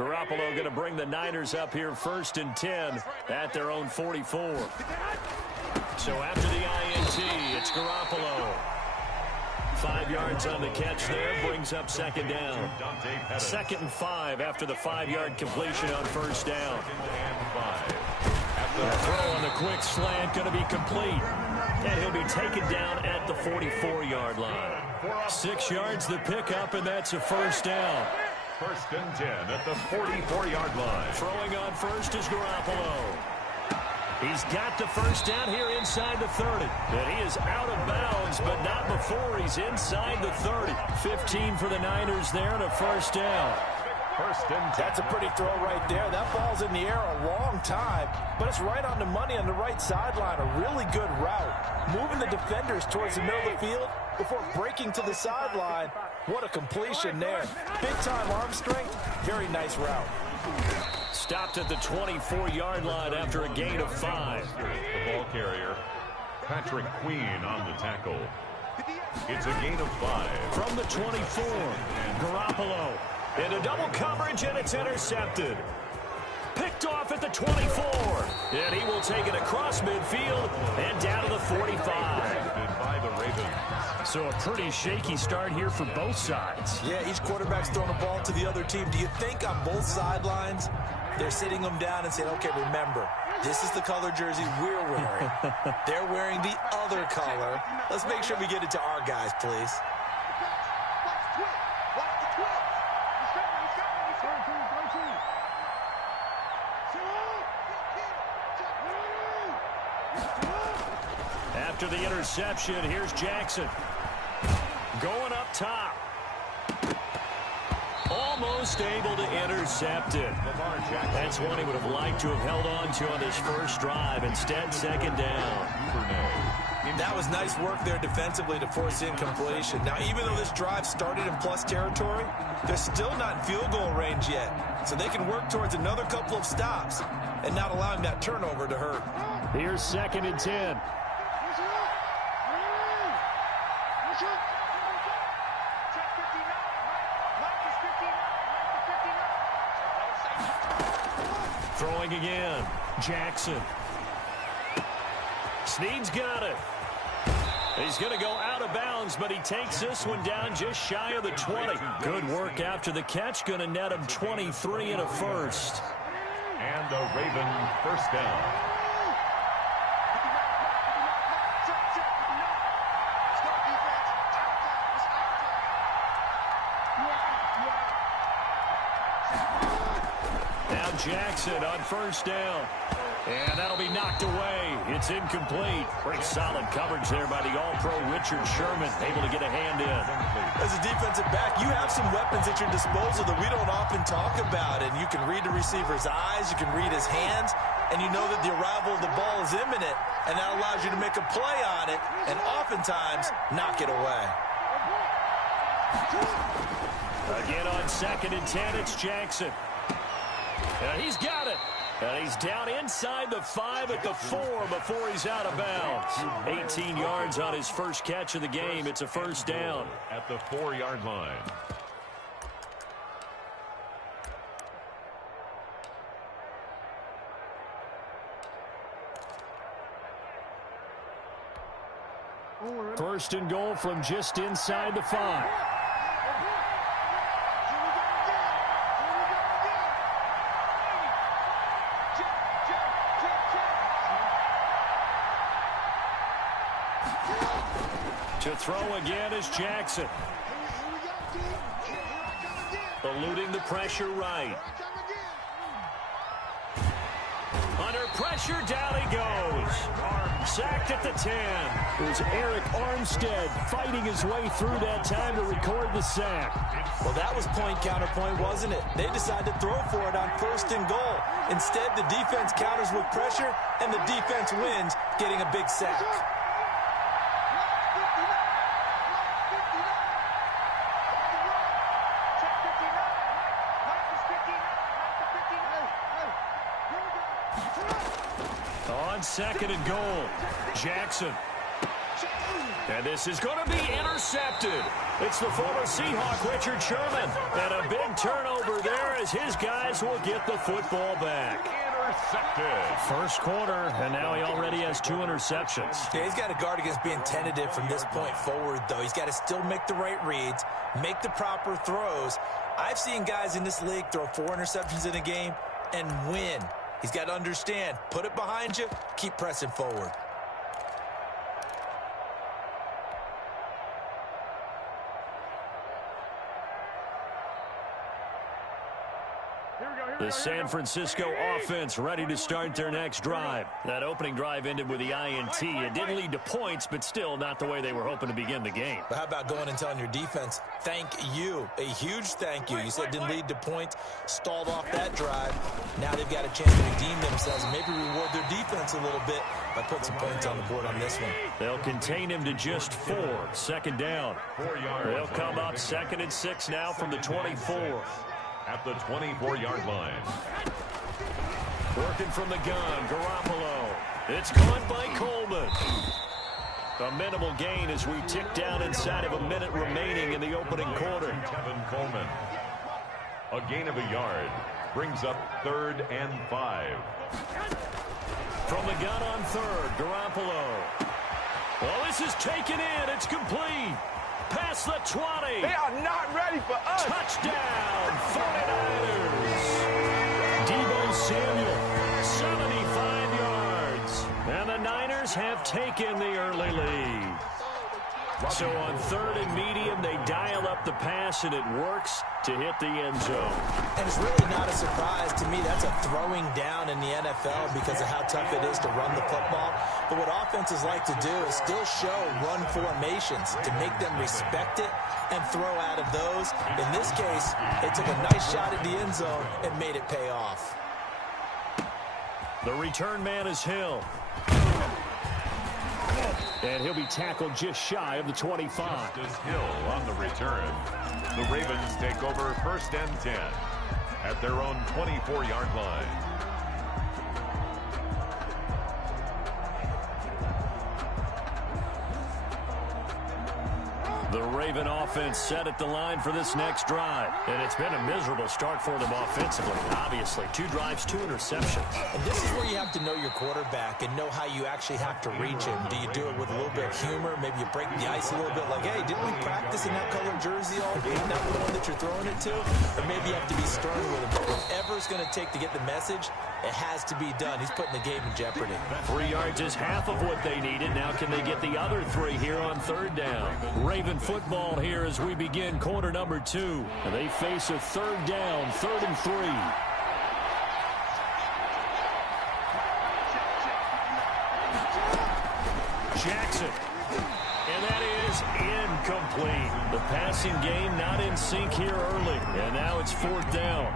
Garoppolo going to bring the Niners up here 1st and 10 at their own 44. So after the INT, it's Garoppolo. 5 yards on the catch there, brings up 2nd down. 2nd and 5 after the 5-yard completion on 1st down. The throw on the quick slant going to be complete. And he'll be taken down at the 44-yard line. 6 yards the pickup, and that's a 1st down. 1st and 10 at the 44-yard line. Throwing on first is Garoppolo. He's got the 1st down here inside the 30. And he is out of bounds, but not before he's inside the 30. 15 for the Niners there and a 1st down. 1st and 10. That's a pretty throw right there. That ball's in the air a long time, but it's right on the money on the right sideline. A really good route. Moving the defenders towards the middle of the field before breaking to the sideline. What a completion there. Big-time arm strength. Very nice route. Stopped at the 24-yard line after a gain of 5. The ball carrier, Patrick Queen on the tackle. It's a gain of 5. From the 24, Garoppolo into double coverage, and it's intercepted. Picked off at the 24. And he will take it across midfield and down to the 45. By the Ravens. So a pretty shaky start here for both sides. Yeah, each quarterback's throwing the ball to the other team. Do you think on both sidelines they're sitting them down and saying, okay, remember, this is the color jersey we're wearing. They're wearing the other color. Let's make sure we get it to our guys, please. After the interception, here's Jackson. Going up top. Almost able to intercept it. That's one he would have liked to have held on to on his first drive. Instead, 2nd down. That was nice work there defensively to force incompletion. Now, even though this drive started in plus territory, they're still not in field goal range yet. So they can work towards another couple of stops and not allowing that turnover to hurt. Here's 2nd and 10. Throwing again. Jackson. Snead's got it. He's going to go out of bounds, but he takes this one down just shy of the 20. Good work after the catch. Going to net him 23 and a 1st. And a Raven 1st down. Now Jackson on 1st down. And that'll be knocked away. It's incomplete. Pretty solid coverage there by the All-Pro Richard Sherman. Able to get a hand in. As a defensive back, you have some weapons at your disposal that we don't often talk about. And you can read the receiver's eyes. You can read his hands. And you know that the arrival of the ball is imminent. And that allows you to make a play on it. And oftentimes, knock it away. Again on 2nd and 10, it's Jackson. And he's got it. And he's down inside the 5 at the 4 before he's out of bounds. 18 yards on his first catch of the game. It's a 1st down. At the 4-yard line. First and goal from just inside the 5. To throw again is Jackson. Eluding the pressure right. Under pressure, down he goes. Sacked at the 10. It was Eric Armstead fighting his way through that time to record the sack. Well, that was point counterpoint, wasn't it? They decided to throw for it on 1st and goal. Instead, the defense counters with pressure, and the defense wins, getting a big sack. On 2nd and goal, Jackson. And this is going to be intercepted. It's the former Seahawk, Richard Sherman. And a big turnover there as his guys will get the football back. Intercepted. First quarter, and now he already has 2 interceptions. Yeah, he's got to guard against being tentative from this point forward, though. He's got to still make the right reads, make the proper throws. I've seen guys in this league throw 4 interceptions in a game and win. He's got to understand, put it behind you, keep pressing forward. The San Francisco offense ready to start their next drive. That opening drive ended with the INT. It didn't lead to points, but still not the way they were hoping to begin the game. But how about going and telling your defense, thank you, a huge thank you. You said it didn't lead to points, stalled off that drive. Now they've got a chance to redeem themselves and maybe reward their defense a little bit by putting some points on the board on this one. They'll contain him to just 4. Second down. 4 yards. They'll come up 2nd and 6 now from the 24. At the 24-yard line. Working from the gun, Garoppolo. It's caught by Coleman. A minimal gain as we tick down inside of a minute remaining in the opening quarter. Tevin Coleman. A gain of a yard. Brings up 3rd and 5. From the gun on 3rd, Garoppolo. Well, this is taken in. It's complete. Past the 20. They are not ready for us. Touchdown, 49ers. Deebo Samuel, 75 yards. And the Niners have taken the early lead. So on 3rd and medium, they dial up the pass, and it works to hit the end zone. And it's really not a surprise to me. That's a throwing down in the NFL because of how tough it is to run the football. But what offenses like to do is still show run formations to make them respect it and throw out of those. In this case, they took a nice shot at the end zone and made it pay off. The return man is Hill. And he'll be tackled just shy of the 25. Justice Hill on the return. The Ravens take over 1st and 10 at their own 24-yard line. The Raven offense set at the line for this next drive. And it's been a miserable start for them offensively. Obviously, 2 drives, 2 interceptions. And this is where you have to know your quarterback and know how you actually have to reach him. Do you do it with a little bit of humor? Maybe you break the ice a little bit like, hey, didn't we practice in that colored jersey all game? Isn't that the one that you're throwing it to? Or maybe you have to be stern with him. But whatever it's going to take to get the message, it has to be done. He's putting the game in jeopardy. 3 yards is half of what they needed. Now can they get the other 3 here on 3rd down? Raven football here as we begin quarter number 2. And they face a 3rd down, 3rd and 3. Jackson. And that is incomplete. The passing game not in sync here early. And now it's 4th down.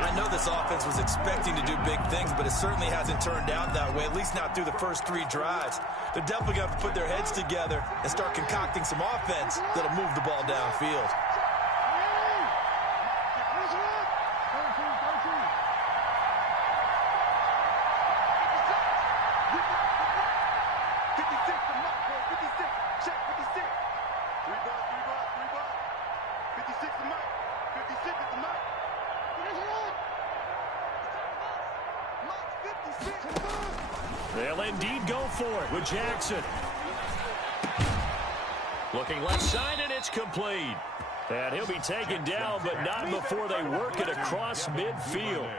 I know this offense was expecting to do big things, but it certainly hasn't turned out that way, at least not through the first 3 drives. They're definitely going to have to put their heads together and start concocting some offense that'll move the ball downfield. They'll indeed go for it with Jackson. Looking left side, and it's complete. And he'll be taken down, but not before they work it across midfield.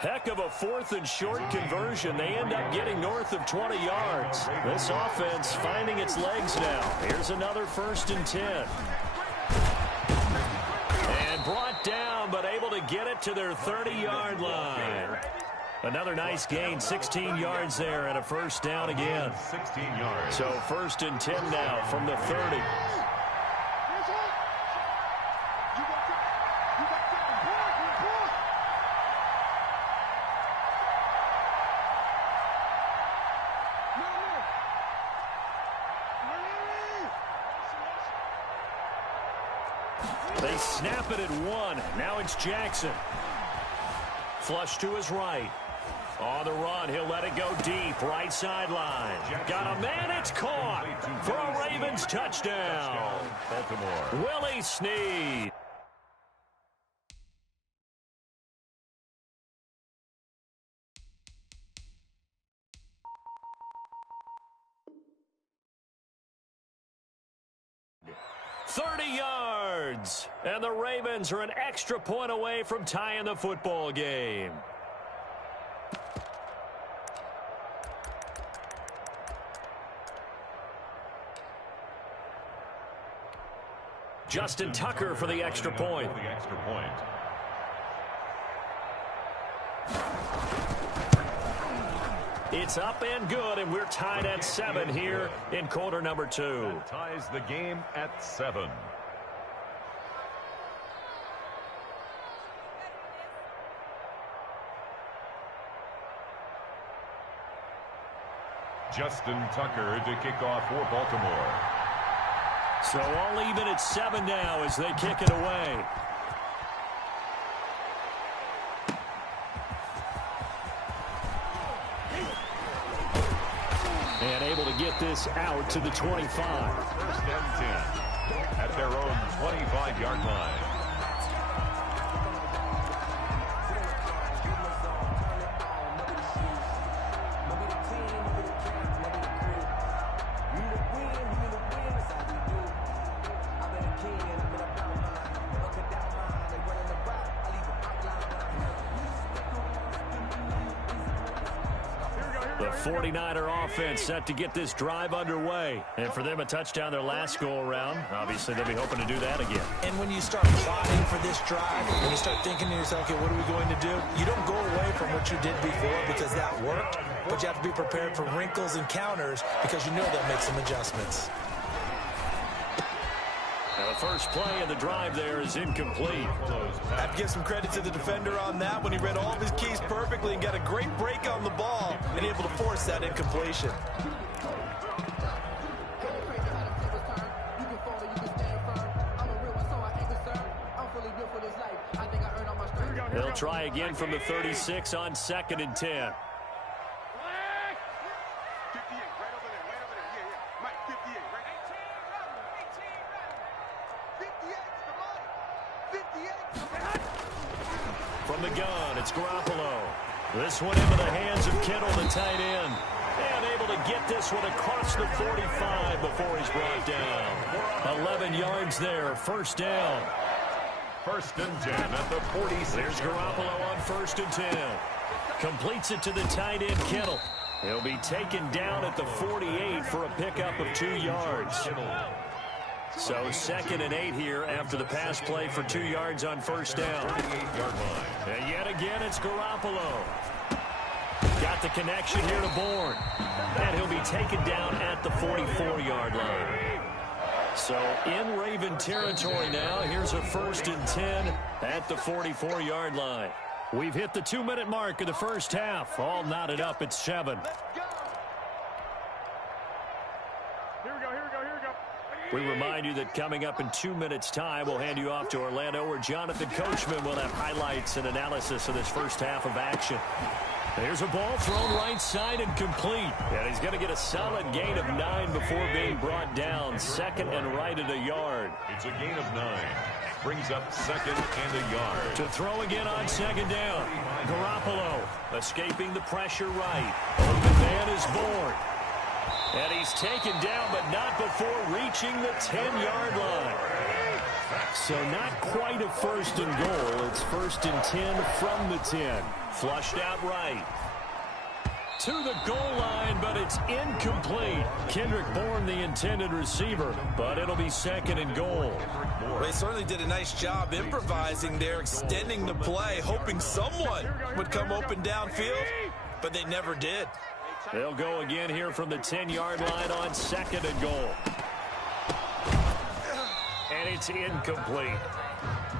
Heck of a 4th and short conversion. They end up getting north of 20 yards. This offense finding its legs now. Here's another 1st and 10. And brought down, but able to get it to their 30-yard line. Another nice gain, 16 yards there, and a 1st down again. 16 yards. So 1st and 10 now from the 30. They snap it at 1. Now it's Jackson. Flush to his right. On the run, he'll let it go deep. Right sideline. Got a man, it's caught for a touchdown. Baltimore. Willie Snead. .30 yards. And the Ravens are an extra point away from tying the football game. Justin Tucker for the extra point. It's up and good, and we're tied at 7 here in quarter number 2. That ties the game at 7. Justin Tucker to kick off for Baltimore. So all even at 7 now as they kick it away. And able to get this out to the 25. First and 10 at their own 25-yard line. The 49er offense set to get this drive underway. And for them, a touchdown their last go-around. Obviously, they'll be hoping to do that again. And when you start plotting for this drive, when you start thinking to yourself, okay, what are we going to do? You don't go away from what you did before because that worked, but you have to be prepared for wrinkles and counters because you know they'll make some adjustments. Now, the first play of the drive there is incomplete. I have to give some credit to the defender on that when he read all of his keys perfectly and got a great break on the ball and able to force that incompletion. They'll try again from the 36 on 2nd and 10. From the gun, it's Garoppolo. This one into the hands of Kittle, the tight end. And able to get this one across the 45 before he's brought down. 11 yards there, first down. First and 10 at the 46. There's Garoppolo on 1st and 10. Completes it to the tight end, Kittle. He'll be taken down at the 48 for a pickup of 2 yards. So 2nd and 8 here after the pass play for 2 yards on first down. And yet again, it's Garoppolo. Got the connection here to Bourne. And he'll be taken down at the 44-yard line. So in Raven territory now, here's a 1st and 10 at the 44-yard line. We've hit the 2-minute mark of the first half. All knotted up at 7. We remind you that coming up in 2 minutes' time, we'll hand you off to Orlando, where Jonathan Coachman will have highlights and analysis of this first half of action. There's a ball thrown right side and complete. And he's going to get a solid gain of 9 before being brought down. 2nd and right at a yard. It's a gain of 9. Brings up 2nd and a yard. To throw again on 2nd down. Garoppolo escaping the pressure right. Open man is Bourne. And he's taken down, but not before reaching the 10-yard line. So not quite a 1st and goal. It's 1st and 10 from the 10. Flushed out right. To the goal line, but it's incomplete. Kendrick Bourne, the intended receiver, but it'll be 2nd and goal. They certainly did a nice job improvising there, extending the play, hoping someone would come open downfield, but they never did. They'll go again here from the 10-yard line on 2nd and goal. And it's incomplete.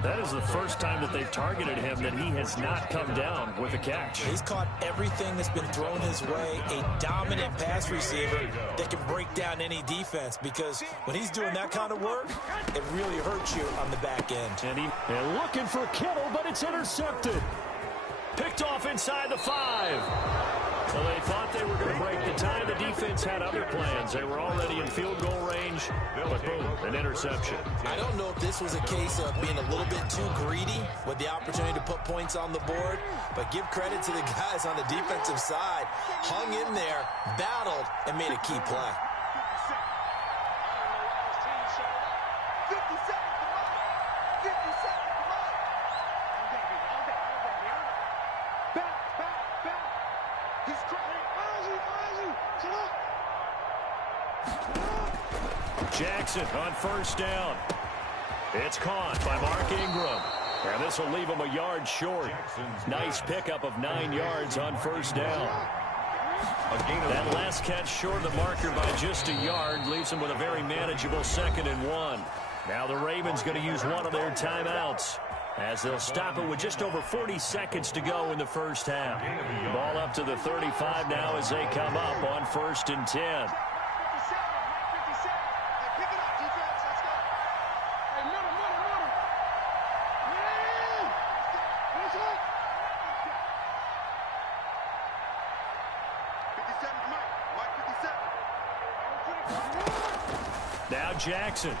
That is the first time that they've targeted him that he has not come down with a catch. He's caught everything that's been thrown his way. A dominant pass receiver that can break down any defense, because when he's doing that kind of work, it really hurts you on the back end. And looking for Kittle, but it's intercepted. Picked off inside the 5. So they thought they were going to break the tie. The defense had other plans. They were already in field goal range. catch. But boom, an interception. I don't know if this was a case of being a little bit too greedy with the opportunity to put points on the board, but give credit to the guys on the defensive side. Hung in there, battled, and made a key play. Jackson on first down. It's caught by Mark Ingram. And this will leave him a yard short. Nice pickup of 9 yards on first down. That last catch short of the marker by just a yard leaves him with a very manageable 2nd and 1. Now the Ravens going to use one of their timeouts as they'll stop it with just over 40 seconds to go in the first half. Ball up to the 35 now as they come up on 1st and 10. Now Jackson.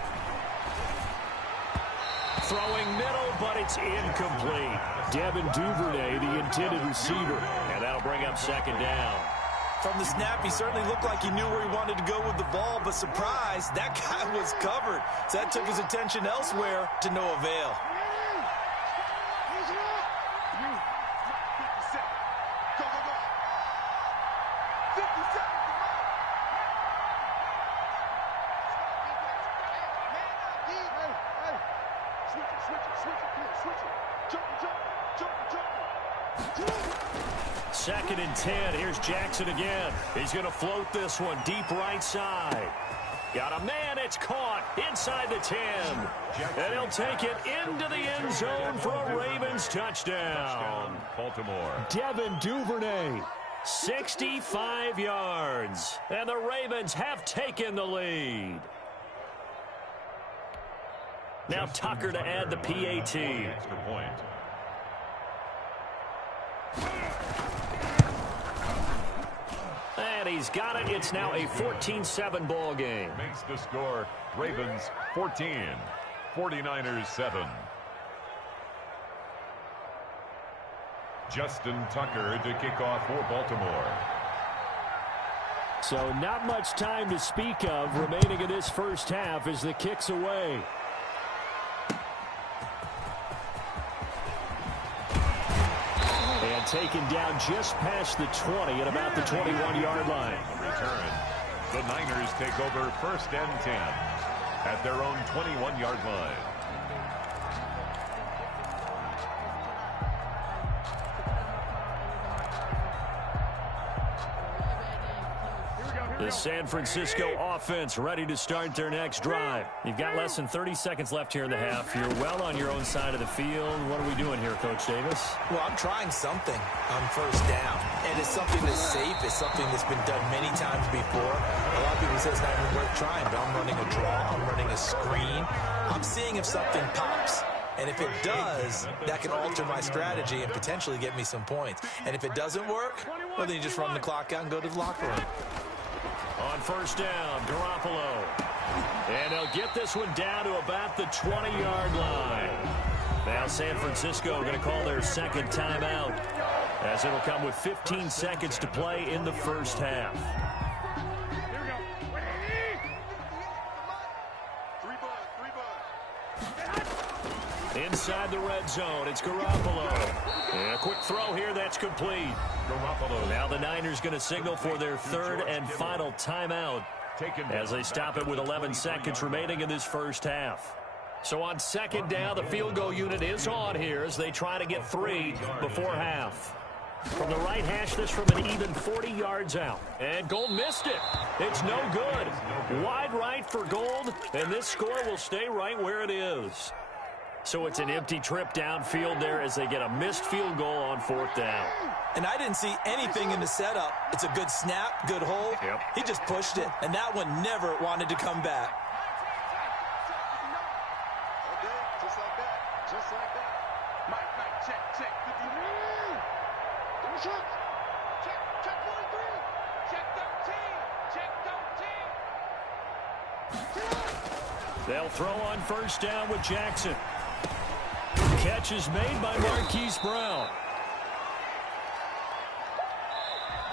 Throwing middle, but it's incomplete. Devin Duvernay, the intended receiver. And that'll bring up 2nd down. From the snap, he certainly looked like he knew where he wanted to go with the ball, but surprise, that guy was covered. So that took his attention elsewhere to no avail. Second and 10. Here's Jackson again. He's going to float this one deep right side. Got a man. It's caught inside the 10. And he'll take it into the end zone for a Ravens touchdown. Baltimore. Devin Duvernay, 65 yards. And the Ravens have taken the lead. Now Tucker to add the PAT. Extra point. And he's got it. It's now a 14-7 ball game. Makes the score Ravens 14, 49ers 7. Justin Tucker to kick off for Baltimore. So not much time to speak of remaining in this first half as the kick's away. Taken down just past the 20 at about the 21-yard line. Return. The Niners take over 1st and 10 at their own 21-yard line. The San Francisco offense ready to start their next drive. You've got less than 30 seconds left here in the half. You're well on your own side of the field. What are we doing here, Coach Davis? Well, I'm trying something on first down. And it's something that's safe. It's something that's been done many times before. A lot of people say it's not even worth trying, but I'm running a draw. I'm running a screen. I'm seeing if something pops. And if it does, that can alter my strategy and potentially get me some points. And if it doesn't work, well, then you just run the clock out and go to the locker room. On first down, Garoppolo. And they'll get this one down to about the 20-yard line. Now San Francisco going to call their 2nd timeout, as it'll come with 15 seconds to play in the first half. Inside the red zone, it's Garoppolo. And a quick throw here, that's complete. Garoppolo. Now the Niners going to signal for their 3rd and final timeout as they stop it with 11 seconds remaining in this first half. So on 2nd down, the field goal unit is on here as they try to get 3 before half. From the right hash, this from an even 40 yards out. And Gold missed it. It's no good. Wide right for Gold, and this score will stay right where it is. So it's an empty trip downfield there as they get a missed field goal on 4th down. And I didn't see anything in the setup. It's a good snap, good hold. Yep. He just pushed it, and that one never wanted to come back. Okay, just like that. Just like that. Mike, check. 53. Check 43. Check 13. Check 13. They'll throw on first down with Jackson. Catch is made by Marquise Brown.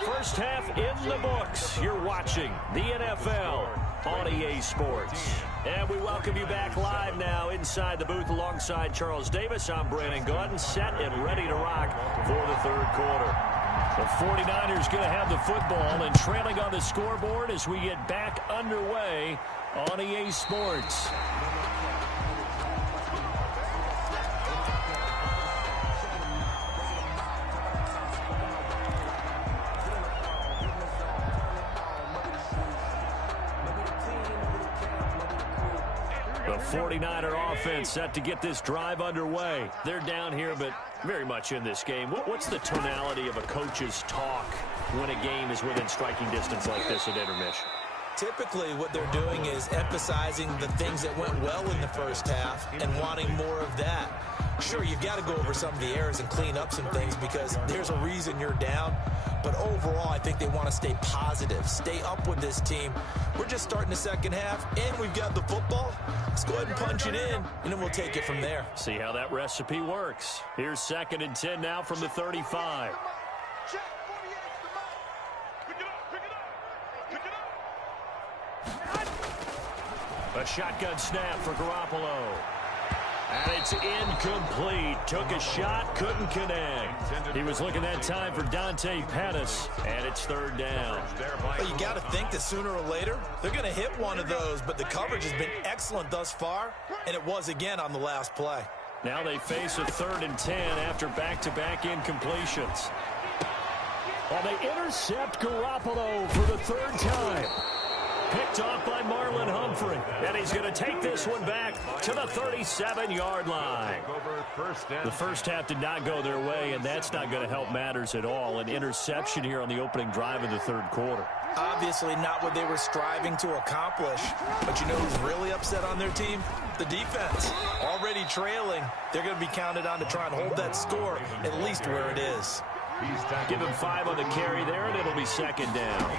First half in the books. You're watching the NFL on EA Sports. And we welcome you back live now inside the booth alongside Charles Davis. I'm Brandon Gaudin, set and ready to rock for the third quarter. The 49ers going to have the football and trailing on the scoreboard as we get back underway on EA Sports. The 49er offense set to get this drive underway. They're down here, but very much in this game. What's the tonality of a coach's talk when a game is within striking distance like this at intermission? Typically, what they're doing is emphasizing the things that went well in the first half and wanting more of that. Sure, you've got to go over some of the errors and clean up some things because there's a reason you're down. But overall, I think they want to stay positive, stay up with this team. We're just starting the second half, and we've got the football. Let's go ahead and punch it in, and then we'll take it from there. See how that recipe works. Here's 2nd and 10 now from the 35. A shotgun snap for Garoppolo. And it's incomplete. Took a shot, couldn't connect. He was looking that time for Dante Pettis, and it's 3rd down. Well, you got to think that sooner or later, they're going to hit one of those, but the coverage has been excellent thus far, and it was again on the last play. Now they face a 3rd and 10 after back-to-back incompletions. Well, they intercept Garoppolo for the 3rd time. Picked off by Marlon Humphrey. And he's going to take this one back to the 37-yard line. The first half did not go their way, and that's not going to help matters at all. An interception here on the opening drive of the 3rd quarter. Obviously not what they were striving to accomplish. But you know who's really upset on their team? The defense. Already trailing. They're going to be counted on to try and hold that score at least where it is. Give him 5 on the carry there, and it'll be 2nd down.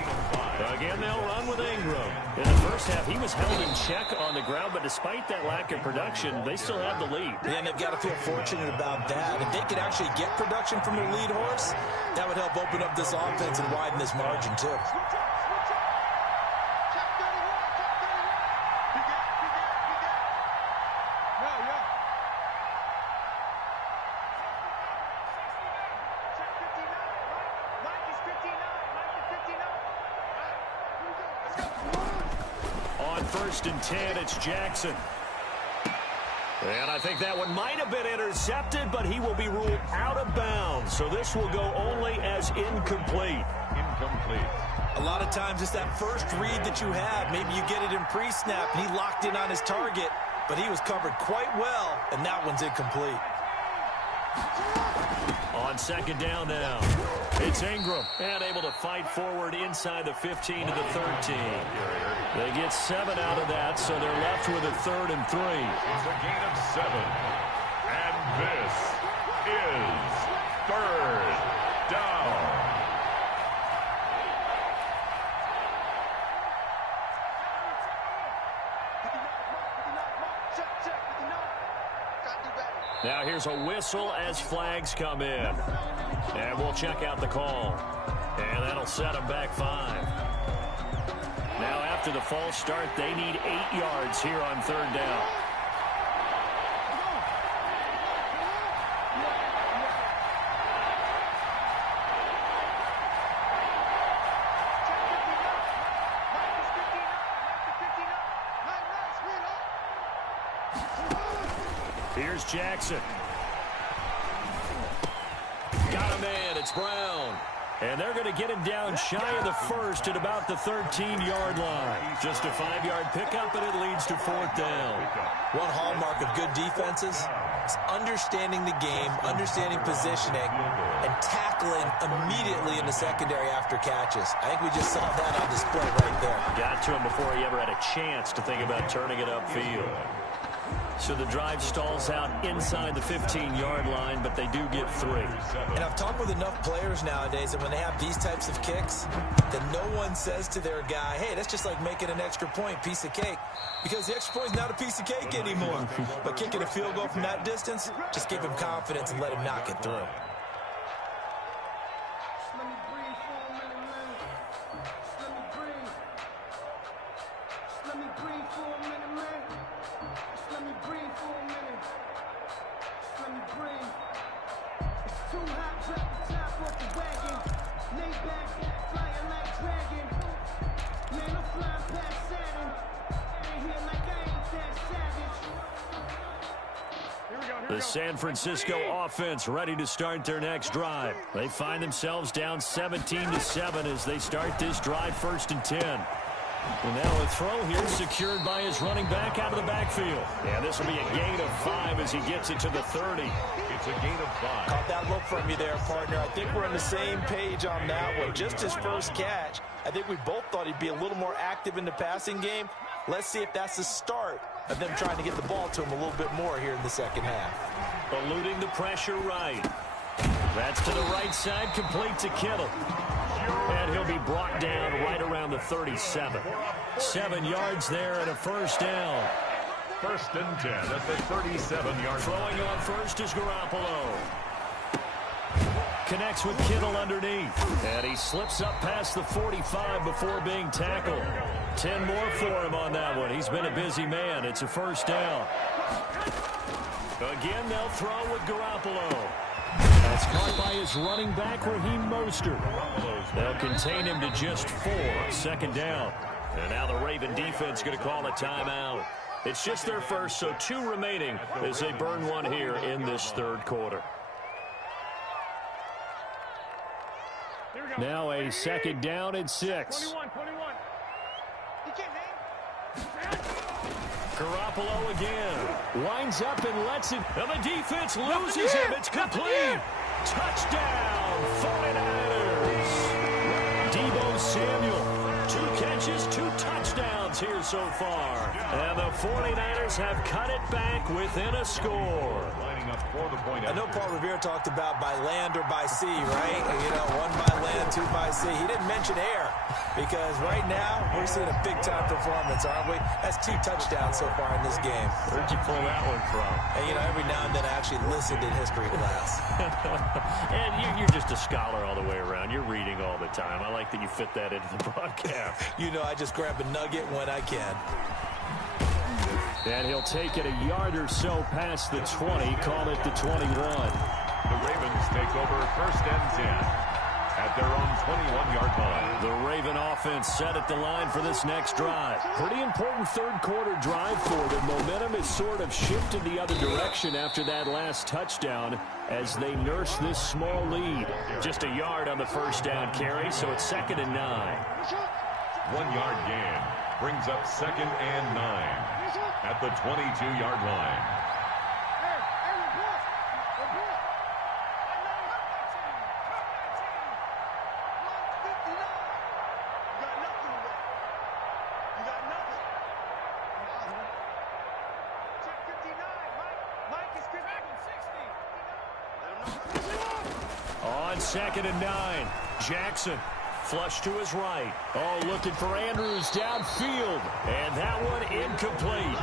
Again, they'll run with Ingram. In the first half, he was held in check on the ground, but despite that lack of production, they still have the lead. Yeah, and they've got to feel fortunate about that. If they could actually get production from their lead horse, that would help open up this offense and widen this margin, too. First and 10, it's Jackson. And I think that one might have been intercepted, but he will be ruled out of bounds. So this will go only as incomplete. A lot of times it's that first read that you have. Maybe you get it in pre-snap, and he locked in on his target, but he was covered quite well, and that one's incomplete. On 2nd down now, it's Ingram, and able to fight forward inside the 15 to the 13. They get 7 out of that, so they're left with a 3rd and 3. It's a gain of 7. And this is 3rd down. Now here's a whistle as flags come in. And we'll check out the call. And that'll set them back 5. Now after the false start, they need 8 yards here on 3rd down. Here's Jackson. Got him in. It's Brown. And they're going to get him down shy of the 1st at about the 13-yard line. Just a 5-yard pickup, and it leads to 4th down. One hallmark of good defenses is understanding the game, understanding positioning, and tackling immediately in the secondary after catches. I think we just saw that on display right there. Got to him before he ever had a chance to think about turning it upfield. So the drive stalls out inside the 15-yard line, but they do get 3. And I've talked with enough players nowadays that when they have these types of kicks, that no one says to their guy, hey, that's just like making an extra point, piece of cake. Because the extra point is not a piece of cake anymore. But kicking a field goal from that distance, just give him confidence and let him knock it through. The San Francisco offense ready to start their next drive. They find themselves down 17-7 as they start this drive 1st and 10. And now a throw here secured by his running back out of the backfield. Yeah, this will be a gain of 5 as he gets it to the 30. It's a gain of 5. Caught that look from you there, partner. I think we're on the same page on that one. Just his first catch. I think we both thought he'd be a little more active in the passing game. Let's see if that's the start of them trying to get the ball to him a little bit more here in the second half. Eluding the pressure right. That's to the right side, complete to Kittle. And he'll be brought down right around the 37. 7 yards there and a first down. 1st and 10 at the 37-yard line. Throwing on first is Garoppolo. Connects with Kittle underneath. And he slips up past the 45 before being tackled. 10 more for him on that one. He's been a busy man. It's a first down. Again, they'll throw with Garoppolo. That's caught by his running back, Raheem Mostert. They'll contain him to just 4. 2nd down. And now the Raven defense going to call a timeout. It's just their first, so 2 remaining as they burn one here in this 3rd quarter. Now a 2nd down and 6. 21. Garoppolo again. Winds up and lets it. And the defense loses him. It's complete. Touchdown, 49ers. Deebo Samuel. 2 catches, 2 touchdowns here so far. And the 49ers have cut it back within a score. Lining up for the point. I know Paul Revere talked about by land or by sea, right? You know, 1 by land, 2 by sea. He didn't mention air because right now we're seeing a big-time performance, aren't we? That's 2 touchdowns so far in this game. Where'd you pull that one from? And, you know, every now and then I actually listened in history class. And you're just a scholar all the way around. You're reading all the time. I like that you fit that into the broadcast. You know, I just grab a nugget when I can. And he'll take it a yard or so past the 20, call it the 21. The Ravens take over 1st and 10 at their own 21-yard line. The Raven offense set at the line for this next drive. Pretty important 3rd quarter drive for them. Momentum has sort of shifted the other direction after that last touchdown as they nurse this small lead. Just a yard on the first down carry, so it's 2nd and 9. 1-yard gain brings up 2nd and 9 at the 22-yard line. On 2nd and 9, Jackson. Flush to his right. Oh, looking for Andrews downfield. And that one incomplete.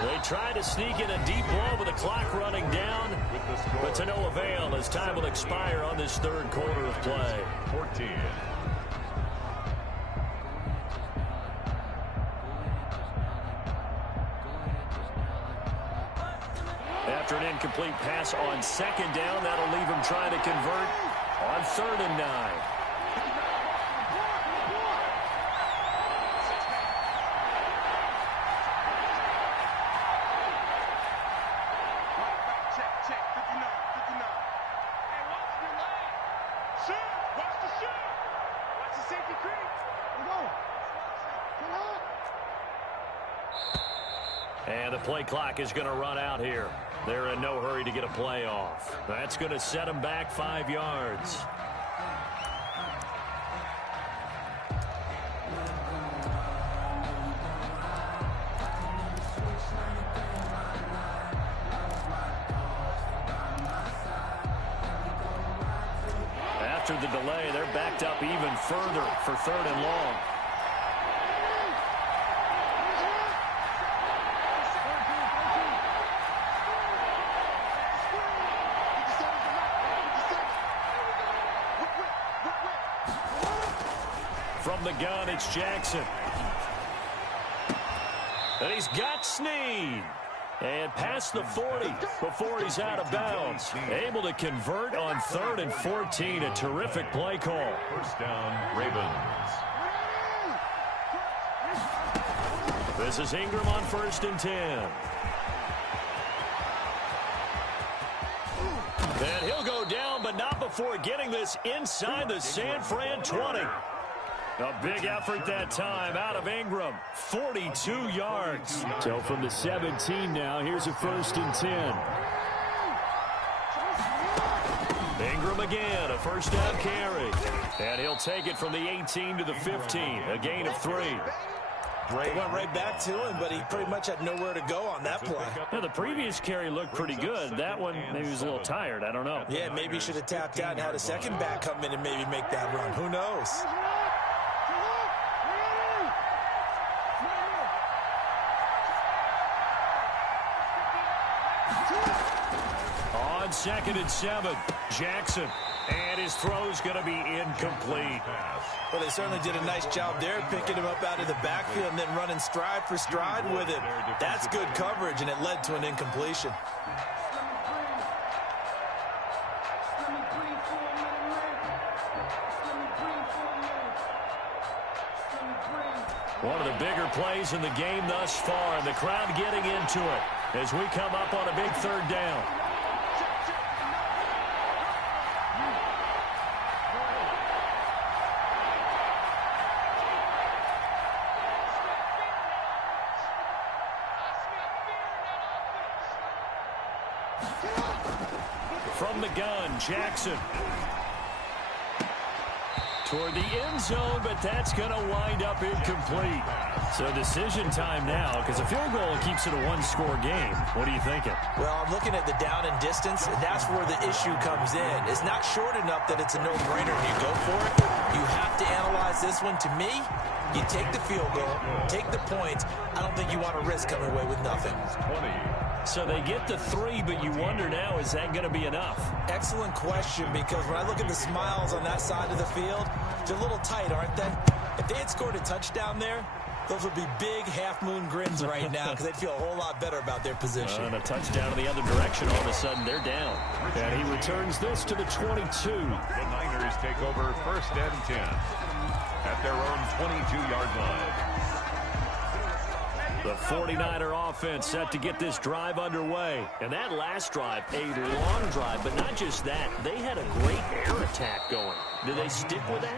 They tried to sneak in a deep ball with the clock running down, but to no avail as time will expire on this 3rd quarter of play. 14. After an incomplete pass on 2nd down, that'll leave him trying to convert on 3rd and 9. And the play clock is going to run out here. They're in no hurry to get a play off. That's going to set them back 5 yards. after the delay. They're backed up even further for 3rd and long. From the gun, it's Jackson. And he's got Snead. And past the 40 before he's out of bounds. Able to convert on 3rd and 14. A terrific play call. First down, Ravens. This is Ingram on 1st and 10. And he'll go down, but not before getting this inside the San Fran 20. A big effort that time out of Ingram. 42 yards. So from the 17 now, here's a 1st and 10. Ingram again, a first down carry. And he'll take it from the 18 to the 15. A gain of 3. They went right back to him, but he pretty much had nowhere to go on that play. Now, the previous carry looked pretty good. That one, maybe he was a little tired. I don't know. Yeah, maybe he should have tapped out and had a second back come in and maybe make that run. Who knows? On 2nd and 7, Jackson. And his throw's going to be incomplete. Well, they certainly did a nice job there, picking him up out of the backfield and then running stride for stride with it. That's good coverage, and it led to an incompletion. One of the bigger plays in the game thus far, and the crowd getting into it as we come up on a big 3rd down. From the gun, Jackson. Toward the end zone, but that's going to wind up incomplete. So decision time now, because a field goal keeps it a one-score game. What are you thinking? Well, I'm looking at the down and distance, and that's where the issue comes in. It's not short enough that it's a no-brainer and you go for it. You have to analyze this one. To me, you take the field goal, take the points. I don't think you want to risk coming away with nothing. 20. So they get the 3, but you wonder now, is that going to be enough? Excellent question, because when I look at the smiles on that side of the field, they're a little tight, aren't they? If they had scored a touchdown there, those would be big half-moon grins right now because they'd feel a whole lot better about their position. And a touchdown in the other direction, all of a sudden they're down. And he returns this to the 22. The Niners take over 1st and 10 at their own 22-yard line. The 49er offense set to get this drive underway. And that last drive, a long drive, but not just that. They had a great air attack going. Do they stick with that?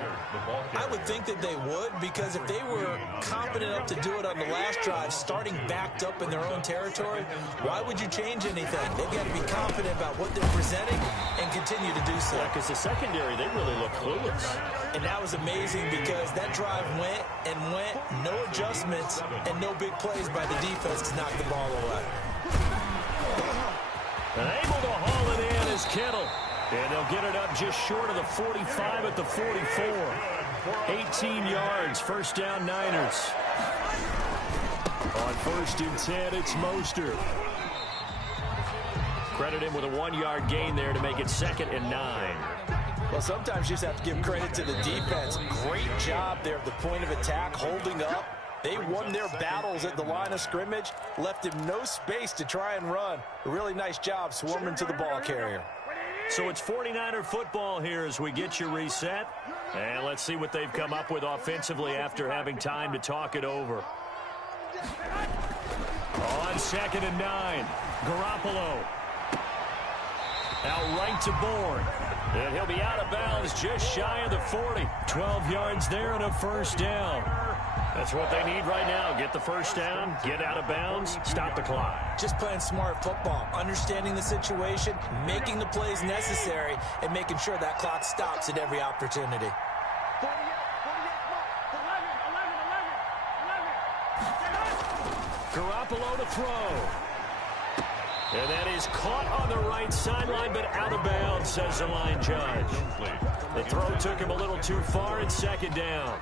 I would think that they would, because if they were confident enough to do it on the last drive, starting backed up in their own territory, why would you change anything? They've got to be confident about what they're presenting and continue to do so. Yeah, because the secondary, they really look clueless. And that was amazing because that drive went and went, no adjustments and no big plays by the defense to knock the ball away. And able to haul it in is Kittle. And they'll get it up just short of the 45 at the 44. 18 yards, first down Niners. On 1st and 10, it's Mostert. Credit him with a 1-yard gain there to make it 2nd and 9. Well, sometimes you just have to give credit to the defense. Great job there at the point of attack, holding up. They won their battles at the line of scrimmage, left him no space to try and run. A really nice job swarming to the ball carrier. So it's 49er football here as we get you reset. And let's see what they've come up with offensively after having time to talk it over. On 2nd and 9, Garoppolo. Out right to Bourne. And he'll be out of bounds just shy of the 40. 12 yards there and a first down. That's what they need right now. Get the first down, get out of bounds, stop the clock. Just playing smart football, understanding the situation, making the plays necessary, and making sure that clock stops at every opportunity. Garoppolo to throw. And that is caught on the right sideline, but out of bounds, says the line judge. The throw took him a little too far. It's second down.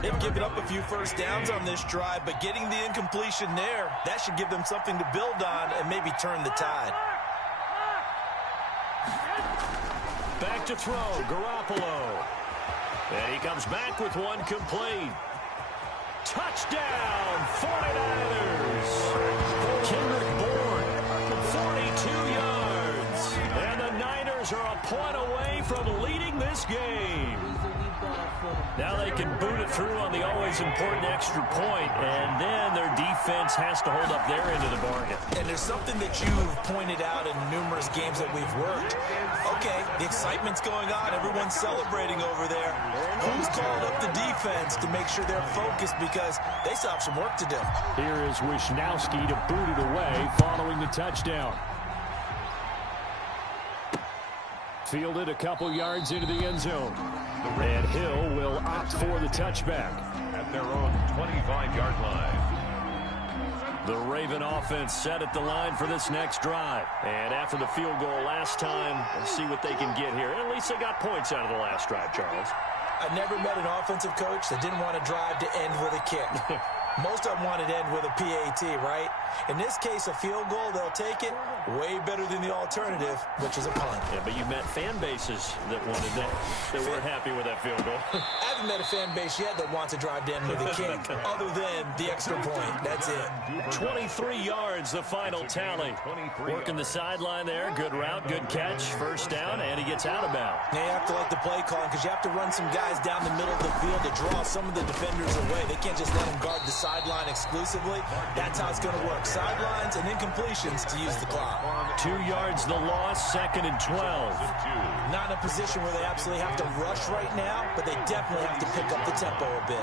They've given up a few first downs on this drive, but getting the incompletion there, that should give them something to build on and maybe turn the tide. Back to throw, Garoppolo. And he comes back with one complete. Touchdown, 49ers. Kendrick Bourne, 42 yards. And the Niners are a point away from leading this game. Now they can boot it through on the always important extra point, and then their defense has to hold up their end of the bargain. And there's something that you've pointed out in numerous games that we've worked. Okay, the excitement's going on. Everyone's celebrating over there. Who's called up the defense to make sure they're focused because they still have some work to do? Here is Wisnowski to boot it away following the touchdown. Fielded a couple yards into the end zone. And Hill will opt for the touchback. At their own 25-yard line. The Raven offense set at the line for this next drive. And after the field goal last time, we'll see what they can get here. At least they got points out of the last drive, Charles. I never met an offensive coach that didn't want to drive to end with a kick. Most of them wanted to end with a PAT, right? In this case, a field goal, they'll take it. Way better than the alternative, which is a punt. Yeah, but you met fan bases that wanted that. They weren't happy with that field goal. I haven't met a fan base yet that wants to drive to end with a kick, other than the extra point. That's it. 23 yards, the final tally. Working the sideline there. Good route, good catch. First down, and he gets out of bounds. Now you have to like the play calling because you have to run some guys down the middle of the field to draw some of the defenders away. They can't just let them guard the sideline exclusively. That's how it's going to work. Sidelines and incompletions to use the clock. 2 yards the loss, second and 12. Not in a position where they absolutely have to rush right now, but they definitely have to pick up the tempo a bit.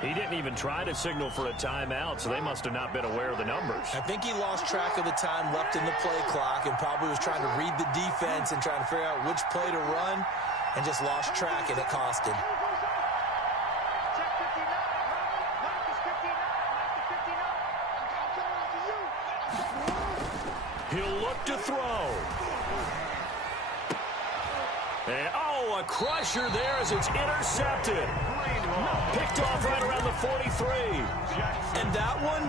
He didn't even try to signal for a timeout, so they must have not been aware of the numbers. I think he lost track of the time left in the play clock and probably was trying to read the defense and trying to figure out which play to run and just lost track, and it cost him. He'll look to throw. And, a crusher there as it's intercepted. Picked off right around the 43. And that one,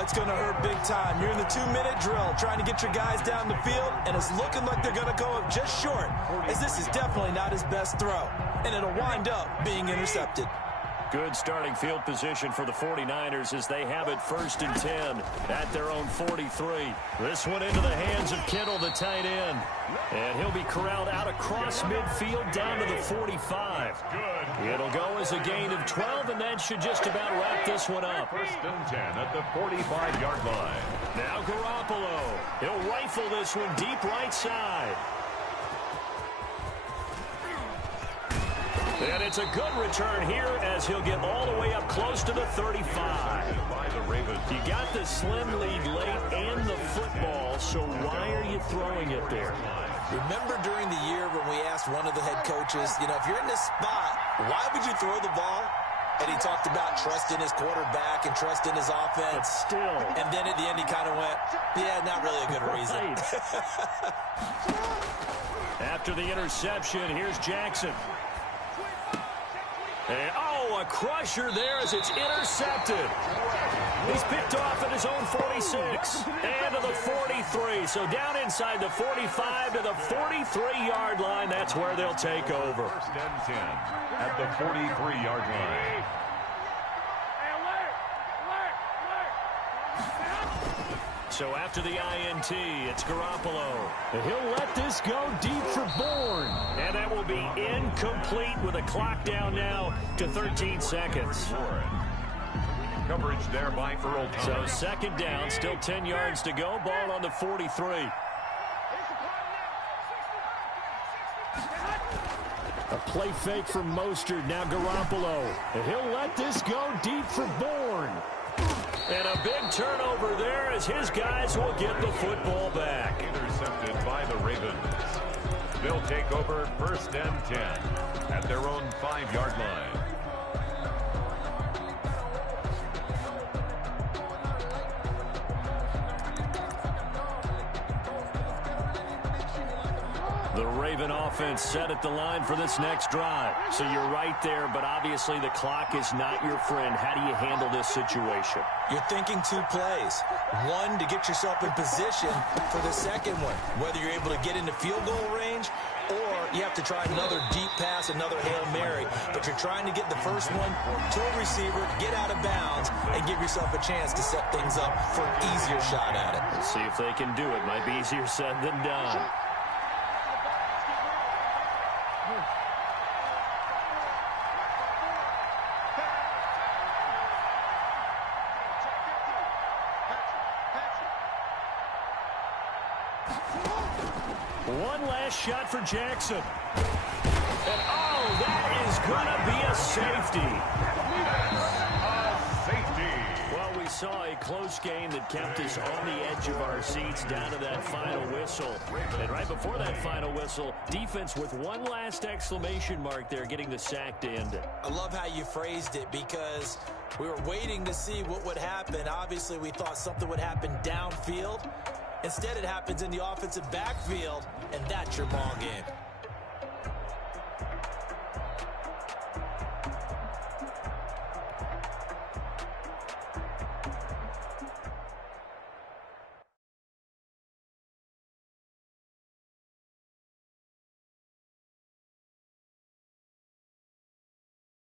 it's going to hurt big time. You're in the 2-minute drill trying to get your guys down the field, and it's looking like they're going to go up just short, as this is definitely not his best throw. And it'll wind up being intercepted. Good starting field position for the 49ers as they have it 1st and 10 at their own 43. This one into the hands of Kittle, the tight end. And he'll be corralled out across midfield down to the 45. It'll go as a gain of 12, and that should just about wrap this one up. 1st and 10 at the 45-yard line. Now Garoppolo. He'll rifle this one deep right side. And it's a good return here as he'll get all the way up close to the 35. By the Ravens. You got the slim lead late and the football, so why are you throwing it there? Remember during the year when we asked one of the head coaches, if you're in this spot, why would you throw the ball? And he talked about trust in his quarterback and trust in his offense. But still. And then at the end he kind of went, yeah, not really a good reason. After the interception, here's Jackson. And, a crusher there as it's intercepted. He's picked off at his own 46 and to the 43. So down inside the 45 to the 43-yard line. That's where they'll take over. 1st and 10 at the 43-yard line. So after the INT, it's Garoppolo. And he'll let this go deep for Bourne. And that will be incomplete with a clock down now to 13 seconds. Coverage there by Earl Thomas. So 2nd down, still 10 yards to go. Ball on the 43. A play fake from Mostert. Now Garoppolo. And he'll let this go deep for Bourne. And a big turnover there as his guys will get the football back. Intercepted by the Ravens. They'll take over first and 10 at their own 5-yard line. The Raven offense set at the line for this next drive. So you're right there, but obviously the clock is not your friend. How do you handle this situation? You're thinking 2 plays. One, to get yourself in position for the second one, whether you're able to get into field goal range or you have to try another deep pass, another Hail Mary. But you're trying to get the first one to a receiver, get out of bounds, and give yourself a chance to set things up for an easier shot at it. Let's see if they can do it. Might be easier said than done. One last shot for Jackson. And oh, that is going to be a safety. Well, we saw a close game that kept us on the edge of our seats down to that final whistle. And right before that final whistle, defense with one last exclamation mark there, getting the sack to end it. I love how you phrased it because we were waiting to see what would happen. Obviously, we thought something would happen downfield. Instead, it happens in the offensive backfield, and that's your ball game.